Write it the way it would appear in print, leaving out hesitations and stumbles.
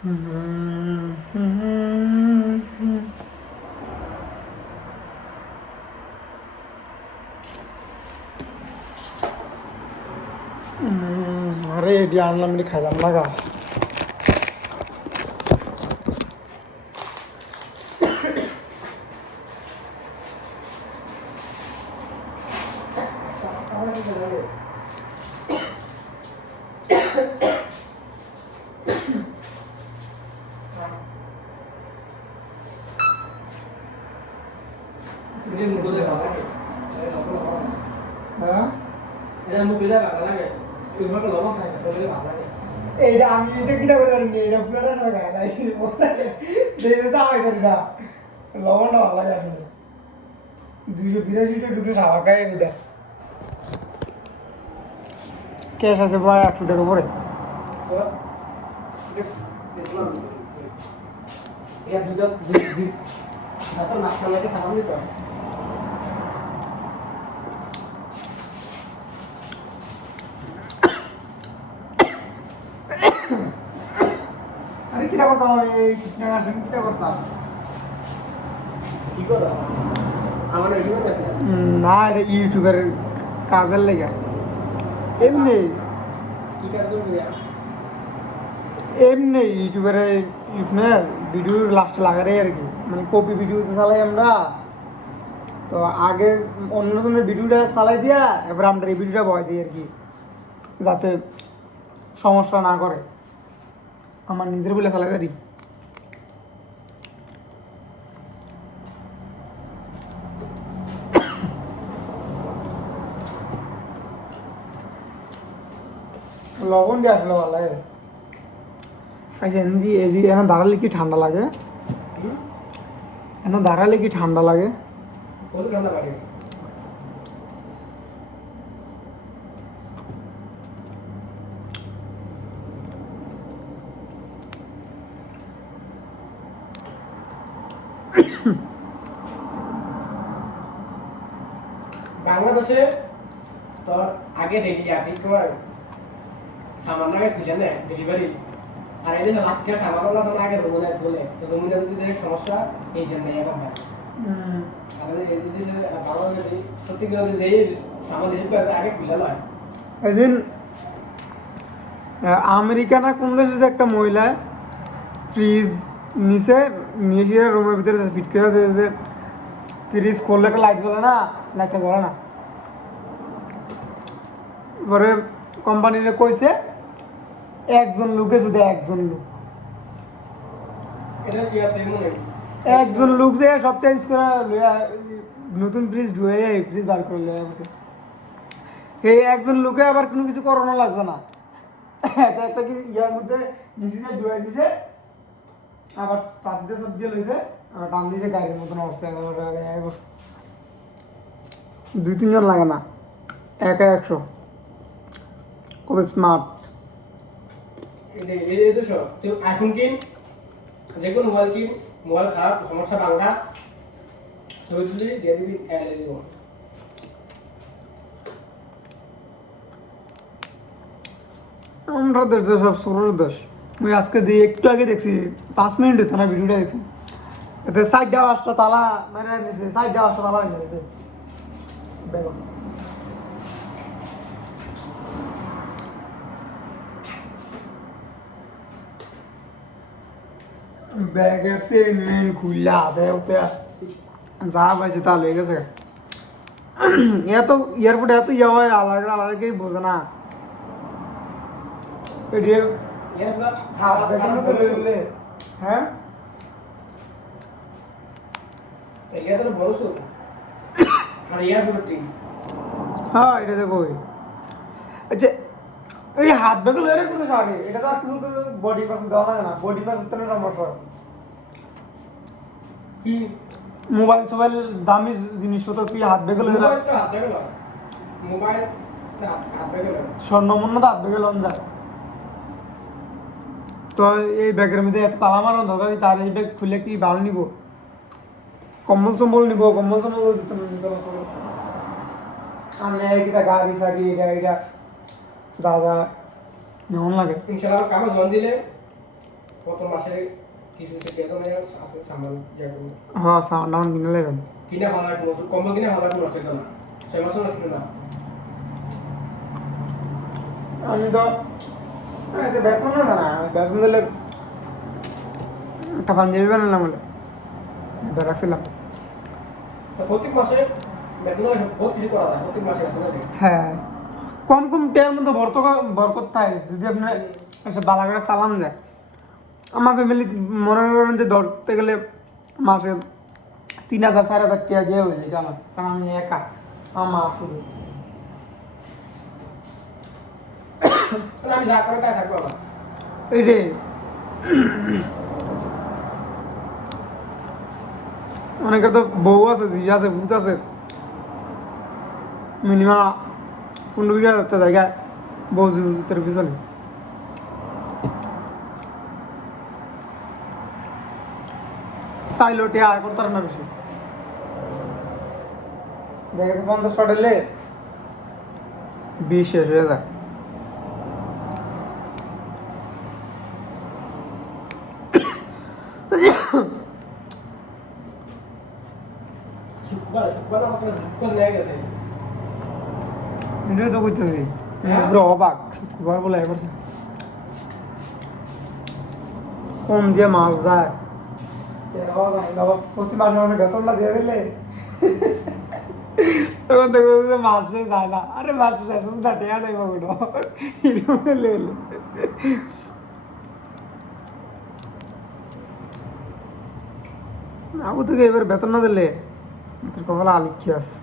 আরে এটি আনলাম এটি খাইলাম না গা। এইটা আমি এটা কিনা করে জানি এটা পুরাটা না গায় নাই দেখে যাওয়াই করি না লবণটা ভালো লাগে আসলে 282টা ঢুকে খাওয়া খায় এটা ক্যাশ আছে প্রায় 100 টাকার উপরে। আরে কিটা করতাম আমি এই কীটনাশক আসেন কিটা করতাম কি করো আমার ইউটিউবে না এটা ইউটিউবের কাজের লেগে এমনি কি কাজ করবি এমনি ইউটিউবের ভিডিও লাস্টে লাগারে আর কি মানে কপি ভিডিও চালাই আমরা তো আগে অন্য জনের ভিডিওটা চালাই দিয়া এবার আমরা এই ভিডিওটা বয় দিই আর কি যাতে সমস্যা না করে আমার নিজের বলে চালাই পারি। লবণ দিয়ে আসলে ভালো লাগে। আচ্ছা এদিকে এখন দাঁড়ালে কি ঠান্ডা লাগে? এখন দাঁড়ালে কি ঠান্ডা লাগে? প্রচুর ঠান্ডা লাগে। বাংলাদেশে তোর আগে ডেলিভারি সময় সামান আগে খুঁজে নেয় ডেলিভারি আর এই দেশে লাখ টাকা সামান আছে আগে রুমে বলে রুমে যদি দেশের সমস্যা এই জন্য এখন আমাদের এই দেশে বাংলাদেশে সত্যি করে যে সামান রিসিভ করে আগে খুলে নয়। এদিন আমেরিকা না কোন দেশে যে একটা মহিলা ফ্রিজ নিচে নিয়ে রুমের ভিতরে ফিট করে যে ফ্রিজ করলে একটা লাইট জ্বলে না, লাইটটা জ্বলে না। এবারে কোম্পানিরে কইছে একজন লোকে শুধু একজন লোক এটা ইয়াতে মনে একজন লোক যে সব চেঞ্জ করে লইয়া নতুন ফ্রিজ ধুয়ে এই ফ্রিজ বার করে লইয়া এই একজন লোকে আবার কোনো কিছু করানো লাগছে না। এটা একটা কি ইয়ার মধ্যে নিচে ধুয়ে দিছে আবার তার দিয়ে সব দিয়ে লইছে আবার টান দিয়েছে গাড়ির মতন অবস্থা করছে। 2-3 জন লাগে না, একা 100 কত স্মার্ট। এই তো সব তুই আইফোন কিন যে কোনো মোবাইল কিন, মোবাইল খারাপ সমস্যা বাংলা ছবি তুলি দিয়ে দিবি এলে দিব। আমরা দেশ সব ছোটোর দেশ। ওই আজকে দিয়ে একটু আগে দেখছি 5 মিনিট হতো না ভিডিওটা দেখছি এতে 4টা তালা মেরে নিয়েছে, 4টা তালা হয়ে গেছে বেগম। ব্যাগের চেন মেন খুললা দেয় ওতে যা পাইছে তা লেগে গেছে। এত এয়ারপোর্টে এত ইয়ে হয় আলাদাকেই বোঝে না। হ্যাঁ বড় সুর আর এয়ারপোর্ট হ্যাঁ এটা দেখোই। আচ্ছা এই হাত ব্যাগে লয়ে রাখতে আগে এটা তো আর কোনো বডি পাস দেওয়া লাগে না, বডি পাস তো সমস্যা কি মোবাইল টোবাইল দামি জিনিসপত্র তুই হাত ব্যাগে লয়ে রাখ। মোবাইল হাত ব্যাগে স্বর্ণমূল্য তো হাত ব্যাগে লন যায়। তো এই ব্যাগের মধ্যে এত তালা মারানো দরকার, তার এই ব্যাগ খুলে কি ভালো নিব? কম্বল চম্বল নিব, কম্বল চম্বল আমি কিটা গাড়ি সারি এটা এটা যা যা যেমন লাগে। ইনশাআল্লাহ কামে জন দিলে কত মাসে কিছু কিছু বেতন আছে সামান যেগুলো হ্যাঁ সামান কিনে নেবেন কিনে ভালো রাখবো নতুন কম্বল কিনে ভালো রাখবো নষ্ট হতো না 6 মাসও নষ্ট হতো না আমি তো বেতন না জানা বেতন দিলে একটা পাঞ্জাবি বানালাম বলে রাখছিলাম তো প্রত্যেক মাসে বেতন বহুত কিছু করা যায় প্রত্যেক মাসে বেতন লাগে হ্যাঁ কম কম টাইমের মধ্যে বরকত থাকে যদি আপনার এসে বালা করে চালান যায় আমার ফ্যামিলি মনে করেন যে ধরতে গেলে মাসে 3,000 4,000 টাকা দিয়ে হয়ে যায় আমার কারণ আমি একা আমার মা শুধু তাহলে আমি যা করে তাই থাকবো আবার এই রে অনেকের তো বউ আছে জি আছে ভূত আছে মিনিমাম 15,000 জায়গায় বউ জুতের পিছনে চাইলো টিয়া আয় করতে না বেশি দেখেছে 50 পাঠালে 20 শেষ হয়ে যায় শুক্রবার আমাকে করে নিয়ে গেছে এটাই তো করতেছি পুরো অবাক শুক্রবার বলে করছে কোন দিয়ে মাছ যায় বাবা প্রতি মাসে মাসে বেতনটা দিয়ে দিলে তখন দেখবো যে মাছ যায় না আরে মাছ শেষ না টেয়া নেই বাবুটা এরকম লেলে আবু তোকে এবার বেতন না দিলে তোর কপালে আলিক্ষি আছে